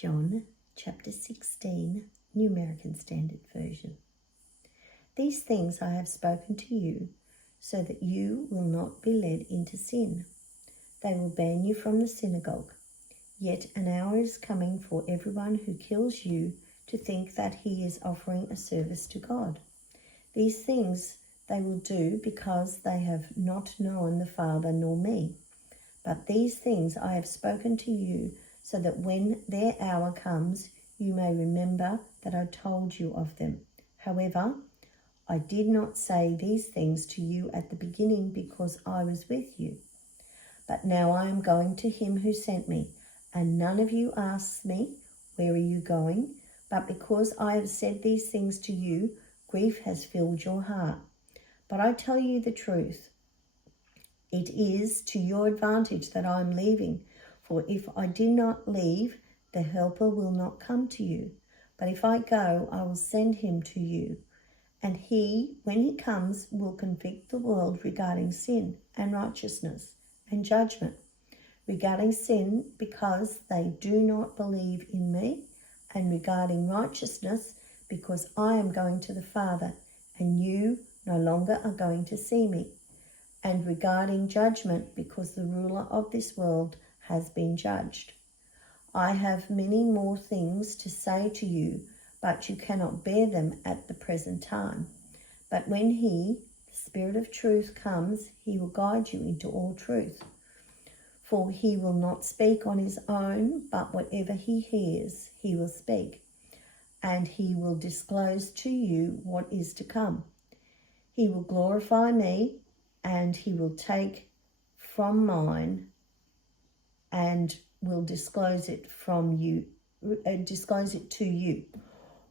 John chapter 16, New American Standard Version. These things I have spoken to you, so that you will not be led into sin. They will ban you from the synagogue. Yet an hour is coming for everyone who kills you to think that he is offering a service to God. These things they will do because they have not known the Father nor me. But these things I have spoken to you, so that when their hour comes, you may remember that I told you of them. However, I did not say these things to you at the beginning because I was with you. But now I am going to him who sent me, and none of you asks me, where are you going? But because I have said these things to you, grief has filled your heart. But I tell you the truth. It is to your advantage that I am leaving. For if I do not leave, the Helper will not come to you. But if I go, I will send him to you. And he, when he comes, will convict the world regarding sin and righteousness and judgment. Regarding sin, because they do not believe in me. And regarding righteousness, because I am going to the Father, and you no longer are going to see me. And regarding judgment, because the ruler of this world has been judged. I have many more things to say to you, but you cannot bear them at the present time. But when he, the Spirit of truth, comes, he will guide you into all truth. For he will not speak on his own, but whatever he hears, he will speak. And he will disclose to you what is to come. He will glorify me, and he will take from mine and will disclose it to you.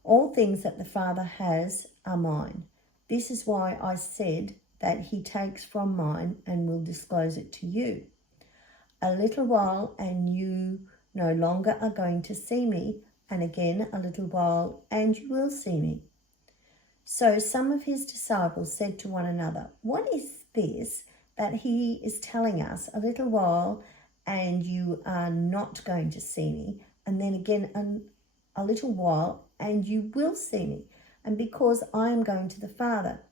All things that the Father has are mine. This is why I said that he takes from mine and will disclose it to you. A little while and you no longer are going to see me, and again a little while and you will see me. So some of his disciples said to one another, what is this that he is telling us? A little while and you are not going to see me, and then again a little while and you will see me, and because I am going to the Father.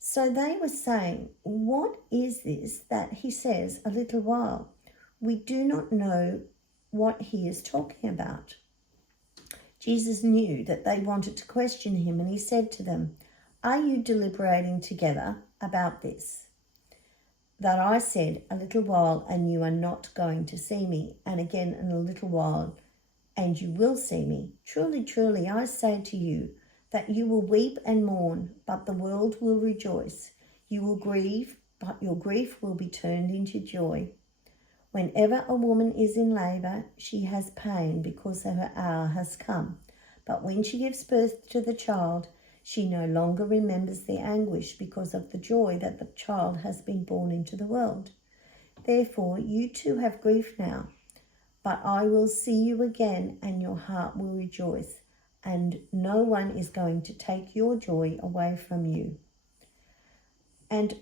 So they were saying, what is this that he says a little while? We do not know what he is talking about. Jesus knew that they wanted to question him, and he said to them, are you deliberating together about this? That I said, a little while and you are not going to see me, and again in a little while and you will see me. Truly, truly, I say to you that you will weep and mourn, but the world will rejoice. You will grieve, but your grief will be turned into joy. Whenever a woman is in labour, she has pain because her hour has come. But when she gives birth to the child, she no longer remembers the anguish because of the joy that the child has been born into the world. Therefore, you too have grief now, but I will see you again, and your heart will rejoice, and no one is going to take your joy away from you. And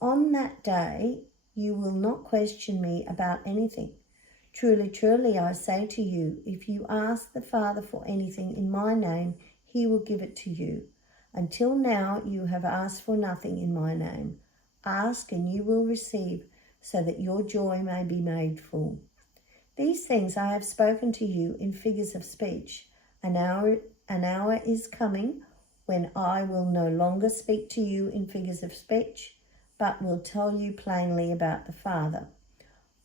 on that day, you will not question me about anything. Truly, truly, I say to you, if you ask the Father for anything in my name, he will give it to you. Until now, you have asked for nothing in my name. Ask and you will receive, so that your joy may be made full. These things I have spoken to you in figures of speech. An hour is coming when I will no longer speak to you in figures of speech, but will tell you plainly about the Father.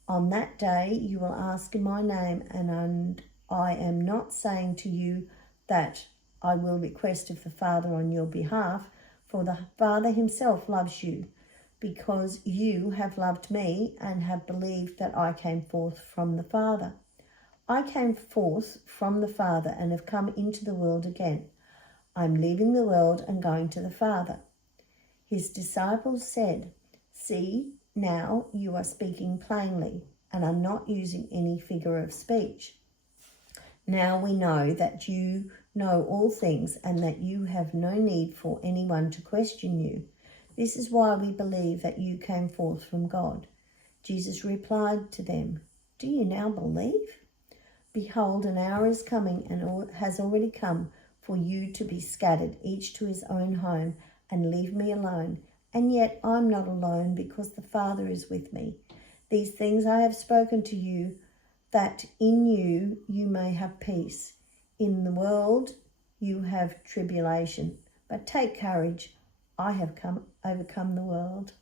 On that day you will ask in my name, and I am not saying to you that I will request of the Father on your behalf, for the Father himself loves you, because you have loved me and have believed that I came forth from the Father. I came forth from the Father and have come into the world again. I am leaving the world and going to the Father. His disciples said, see, now you are speaking plainly and are not using any figure of speech. Now we know that you know all things and that you have no need for anyone to question you. This is why we believe that you came forth from God. Jesus replied to them, do you now believe? Behold, an hour is coming and has already come for you to be scattered, each to his own home, and leave me alone. And yet I'm not alone, because the Father is with me. These things I have spoken to you, that in you you may have peace. In the world you have tribulation, but take courage. I have overcome the world.